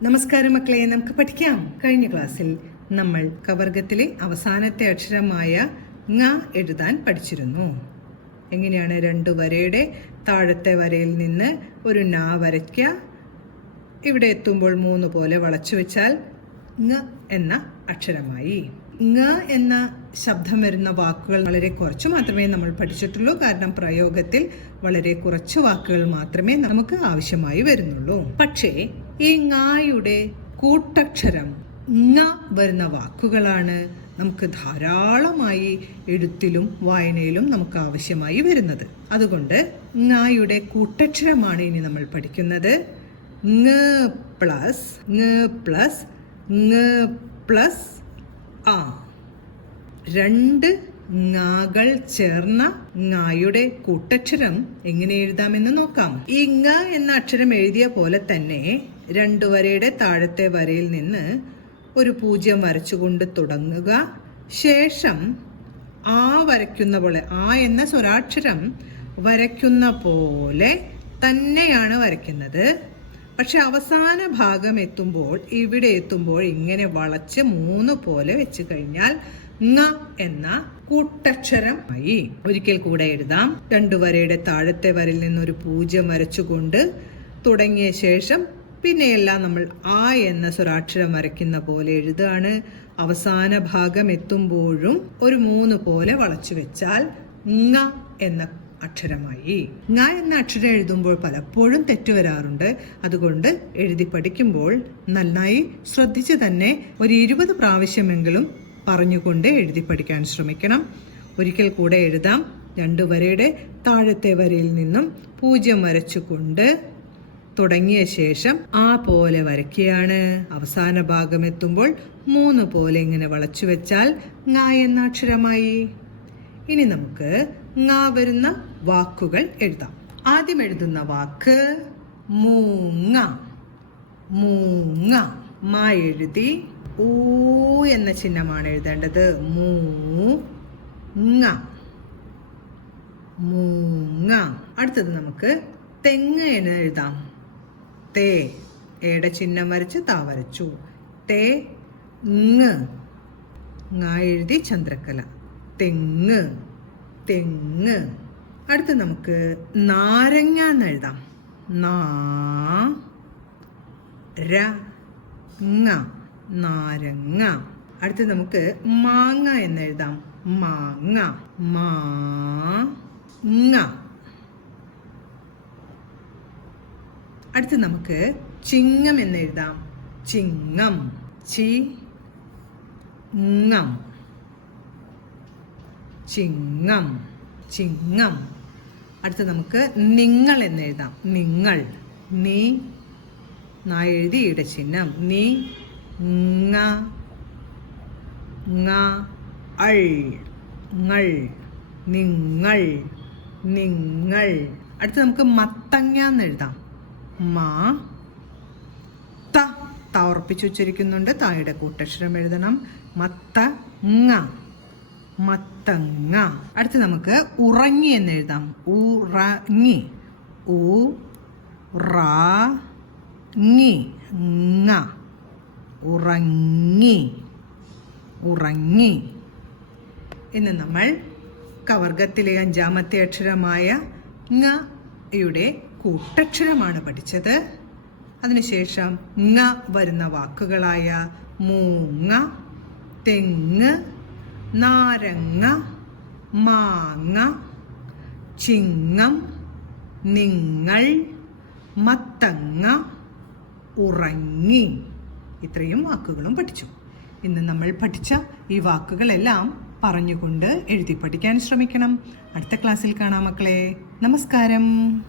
നമസ്കാരം മക്കളെ, നമുക്ക് പഠിക്കാം. കഴിഞ്ഞ ക്ലാസ്സിൽ നമ്മൾ കവർഗത്തിലെ അവസാനത്തെ അക്ഷരമായ ങ എഴുതാൻ പഠിച്ചിരുന്നു. എങ്ങനെയാണ്? 2 വരയുടെ താഴത്തെ വരയിൽ നിന്ന് ഒരു ന വരയ്ക്കുക. ഇവിടെ എത്തുമ്പോൾ 3 പോലെ വളച്ചു വെച്ചാൽ ങ എന്ന അക്ഷരമായി. ങ എന്ന ശബ്ദം വരുന്ന വാക്കുകൾ വളരെ കുറച്ച് മാത്രമേ നമ്മൾ പഠിച്ചിട്ടുള്ളൂ. കാരണം പ്രയോഗത്തിൽ വളരെ കുറച്ച് വാക്കുകൾ മാത്രമേ നമുക്ക് ആവശ്യമായി വരുന്നുള്ളൂ. പക്ഷേ ഈ ങയുടെ കൂട്ടക്ഷരം ങ വരുന്ന വാക്കുകളാണ് നമുക്ക് ധാരാളമായി എഴുത്തിലും വായനയിലും നമുക്ക് ആവശ്യമായി വരുന്നത്. അതുകൊണ്ട് ങയുടെ കൂട്ടക്ഷരമാണ് ഇനി നമ്മൾ പഠിക്കുന്നത്. ങ പ്ലസ് ആ. 2 ങകൾ ചേർന്ന ങയുടെ കൂട്ടക്ഷരം എങ്ങനെ എഴുതാമെന്ന് നോക്കാം. ഈ ങ എന്ന അക്ഷരം എഴുതിയ പോലെ തന്നെ 2 വരയുടെ താഴത്തെ വരയിൽ നിന്ന് ഒരു 0 വരച്ചുകൊണ്ട് തുടങ്ങുക. ശേഷം ആ വരയ്ക്കുന്ന പോലെ, ആ എന്ന സ്വരാക്ഷരം വരയ്ക്കുന്ന പോലെ തന്നെയാണ് വരയ്ക്കുന്നത്. പക്ഷെ അവസാന ഭാഗം എത്തുമ്പോൾ, ഇവിടെ എത്തുമ്പോൾ ഇങ്ങനെ വളച്ച് 3 പോലെ വെച്ച് കഴിഞ്ഞാൽ ങ എന്ന കൂട്ടക്ഷരമായി. ഒരിക്കൽ കൂടെ എഴുതാം. 2 വരയുടെ താഴത്തെ വരയിൽ നിന്നൊരു 0 വരച്ചുകൊണ്ട് തുടങ്ങിയ ശേഷം പിന്നെയെല്ലാം നമ്മൾ ആ എന്ന സ്വരാക്ഷരം വരയ്ക്കുന്ന പോലെ എഴുതുകയാണ്. അവസാന ഭാഗം എത്തുമ്പോഴും ഒരു 3 പോലെ വളച്ചു വെച്ചാൽ ങ എന്ന അക്ഷരമായി. ങ എന്ന അക്ഷരം എഴുതുമ്പോൾ പലപ്പോഴും തെറ്റ് വരാറുണ്ട്. അതുകൊണ്ട് എഴുതി പഠിക്കുമ്പോൾ നന്നായി ശ്രദ്ധിച്ച് തന്നെ ഒരു 20 പ്രാവശ്യമെങ്കിലും പറഞ്ഞുകൊണ്ട് എഴുതി പഠിക്കാൻ ശ്രമിക്കണം. ഒരിക്കൽ കൂടെ എഴുതാം. 2 വരയുടെ താഴത്തെ വരയിൽ നിന്നും 0 വരച്ചുകൊണ്ട് തുടങ്ങിയ ശേഷം ആ പോലെ വരയ്ക്കുകയാണ്. അവസാന ഭാഗം എത്തുമ്പോൾ 3 പോലെ ഇങ്ങനെ വളച്ചു വെച്ചാൽ ങ എന്ന അക്ഷരമായി. ഇനി നമുക്ക് ങ വരുന്ന വാക്കുകൾ എഴുതാം. ആദ്യം എഴുതുന്ന വാക്ക് മൂങ്ങ. മൂങ്ങ. മ എഴുതി ഊ എന്ന ചിഹ്നമാണ് എഴുതേണ്ടത്. മൂങ്ങ. മൂങ്ങ. അടുത്തത് നമുക്ക് തെങ്ങ് എന്ന് എഴുതാം. തേ. ഏടെ ചിഹ്നം വരച്ച് താ വരച്ചു. തേ ങ്. ങ എഴുതി ചന്ദ്രക്കല. തെങ്ങ്. തെങ്ങ്. അടുത്ത് നമുക്ക് നാരങ്ങ എന്ന് എഴുതാം. നാരങ്ങ. അടുത്ത് നമുക്ക് മാങ്ങ എന്ന് എഴുതാം. മാങ്ങ. മാങ്ങ. അടുത്ത് നമുക്ക് ചിങ്ങം എന്ന് എഴുതാം. ചിങ്ങം. ചിങ്ങം. ചിങ്ങം. ചിങ്ങം. അടുത്ത് നമുക്ക് നിങ്ങൾ എന്ന് എഴുതാം. നിങ്ങൾ. നീ. നാ എഴുതി ഈടെ ചിഹ്നം. നീ. ങ. ങ. അൾ. ങ്ങൾ. നിങ്ങൾ. നിങ്ങൾ. അടുത്ത് നമുക്ക് മത്തങ്ങ എന്ന് എഴുതാം. മാ. ത. ത ഉറപ്പിച്ച് ഉച്ചരിക്കുന്നുണ്ട്. തായുടെ കൂട്ടക്ഷരം എഴുതണം. മത്തങ്ങ. മത്തങ്ങ. അടുത്ത് നമുക്ക് ഉറങ്ങി എന്ന് എഴുതാം. ഉറങ്ങി. ഉറങ്ങി. ങ. ഉറങ്ങി. ഉറങ്ങി. ഇന്ന് നമ്മൾ കവർഗത്തിലെ 5ാമത്തെ അക്ഷരമായ ങ യുടെ കൂട്ടക്ഷരമാണ് പഠിച്ചത്. അതിനുശേഷം ങ വരുന്ന വാക്കുകളായ മൂങ്ങ, തെങ്ങ്, നാരങ്ങ, മാങ്ങ, ചിങ്ങം, നിങ്ങൾ, മത്തങ്ങ, ഉറങ്ങി. ഇത്രയും വാക്കുകളും പഠിച്ചു. ഇന്ന് നമ്മൾ പഠിച്ച ഈ വാക്കുകളെല്ലാം പറഞ്ഞുകൊണ്ട് എഴുതി പഠിക്കാൻ ശ്രമിക്കണം. അടുത്ത ക്ലാസ്സിൽ കാണാം മക്കളെ. നമസ്കാരം.